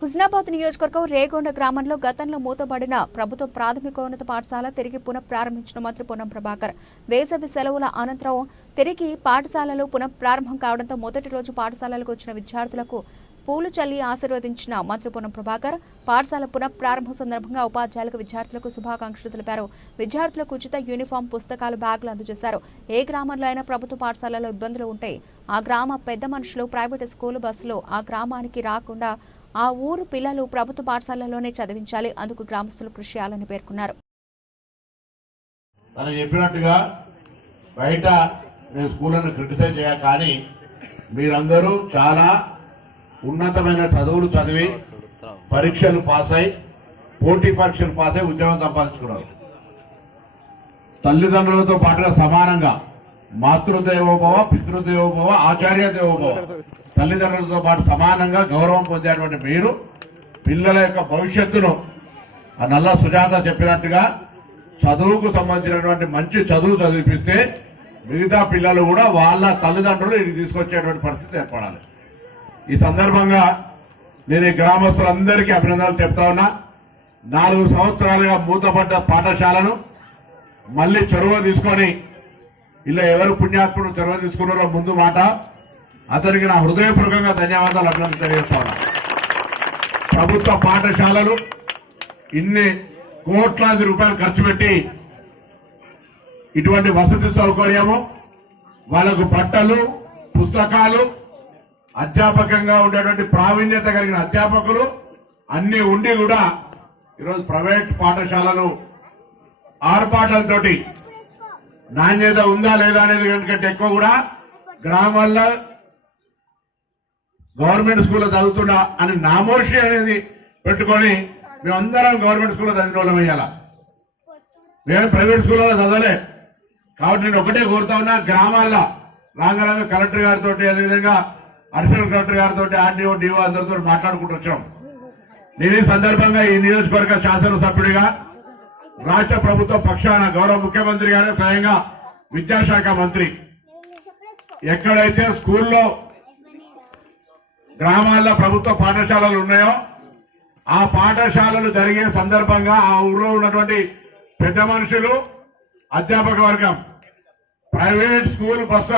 హుస్నాబాద్ నియోజకవర్గం రేగొండ గ్రామంలో గతంలో మూతబడిన ప్రభుత్వ ప్రాథమికోన్నత పాఠశాల తిరిగి పునఃప్రారంభించిన మంత్రి పొన్నం ప్రభాకర్. వేసవి సెలవుల అనంతరం తిరిగి పాఠశాలలు పునఃప్రారంభం కావడంతో మొదటి రోజు పాఠశాలలకు వచ్చిన విద్యార్థులకు పూలు చల్లి ఆశీర్వదించిన మంత్రి పొన్నం ప్రభాకర్ పాఠశాల పునఃప్రారంభం సందర్భంగా ఉపాధ్యాయులకు విద్యార్థులకు శుభాకాంక్షలు తెలిపారు. విద్యార్థులకు ఉచిత యూనిఫామ్, పుస్తకాలు, బ్యాగులు అందజేశారు. ఏ గ్రామంలో అయినా ప్రభుత్వ పాఠశాలలో ఇబ్బందులు ఉంటే ఆ గ్రామ పెద్ద మనుషులు ప్రైవేటు స్కూలు బస్సులో ఆ గ్రామానికి రాకుండా ఆ ఊరు పిల్లలు ప్రభుత్వ పాఠశాలలోనే చదివించాలి. అందుకు గ్రామస్తులు కృషి చేయాలని పేర్కొన్నారు. చెప్పినట్టుగా బయట నేను స్కూళ్ళను క్రిటిసైజ్ చేయాలి, కానీ మీరందరూ చాలా ఉన్నతమైన చదువులు చదివి పరీక్షలు పాస్ అయి పోటీ పరీక్షలు పాస్ అయి ఉద్యోగం సంపాదించుకున్నారు. తల్లిదండ్రులతో పాటుగా సమానంగా మాతృదేవోభవ, పితృదేవోభవ, ఆచార్య దేవోభవ, తల్లిదండ్రులతో పాటు సమానంగా గౌరవం పొందేటువంటి మీరు పిల్లల యొక్క భవిష్యత్తును ఆ నల్ల సుజాత చెప్పినట్టుగా చదువుకు సంబంధించినటువంటి మంచి చదువు చదివిపిస్తే మిగతా పిల్లలు కూడా వాళ్ళ తల్లిదండ్రులు ఇక్కడికి తీసుకొచ్చేటువంటి పరిస్థితి ఏర్పడాలి. ఈ సందర్భంగా నేను ఈ గ్రామస్తులందరికీ అభినందనలు చెప్తా ఉన్నా. 4 సంవత్సరాలుగా మూతపడ్డ పాఠశాలను మళ్లీ చొరవ తీసుకొని ఇలా ఎవరు పుణ్యాత్ముడు చొరవ తీసుకున్నారో ముందు మాట అతనికి నా హృదయపూర్వకంగా ధన్యవాదాలు, అభినందనలు తెలియజేస్తా ఉన్నా. ప్రభుత్వ పాఠశాలలు ఇన్ని కోట్లాది రూపాయలు ఖర్చు పెట్టి ఇటువంటి వసతి సౌకర్యము, వాళ్లకు బట్టలు, పుస్తకాలు, అధ్యాపకంగా ఉండేటువంటి ప్రావీణ్యత కలిగిన అధ్యాపకులు అన్ని ఉండి కూడా ఈరోజు ప్రైవేట్ పాఠశాలలు ఆర్పాటలతోటి నాణ్యత ఉందా లేదా అనేది కంటే ఎక్కువ కూడా గ్రామాల్లో గవర్నమెంట్ స్కూల్లో చదువుతున్నా అని నామోషి అనేది పెట్టుకొని మేమందరం గవర్నమెంట్ స్కూల్లో చదివిన వాళ్ళం వేయాల, మేము ప్రైవేట్ స్కూల్లో చదవలే. కాబట్టి నేను ఒకటే కోరుతా ఉన్నా, గ్రామాల్లో రాంగరంగ కలెక్టర్ గారితో, అదేవిధంగా అడిషనల్ కలెక్టర్ గారితో, ఆర్డీఓ, డిఓ అందరితో మాట్లాడుకుంటూ వచ్చాం. నేను ఈ సందర్భంగా ఈ నియోజకవర్గ శాసనసభ్యుడిగా రాష్ట్ర ప్రభుత్వ పక్షాన గౌరవ ముఖ్యమంత్రి గారు స్వయంగా విద్యాశాఖ మంత్రి ఎక్కడైతే స్కూల్లో గ్రామాల్లో ప్రభుత్వ పాఠశాలలు ఉన్నాయో ఆ పాఠశాలలు జరిగే సందర్భంగా ఆ ఊర్లో ఉన్నటువంటి పెద్ద మనుషులు, అధ్యాపక వర్గం, ప్రైవేట్ స్కూల్ బస్సు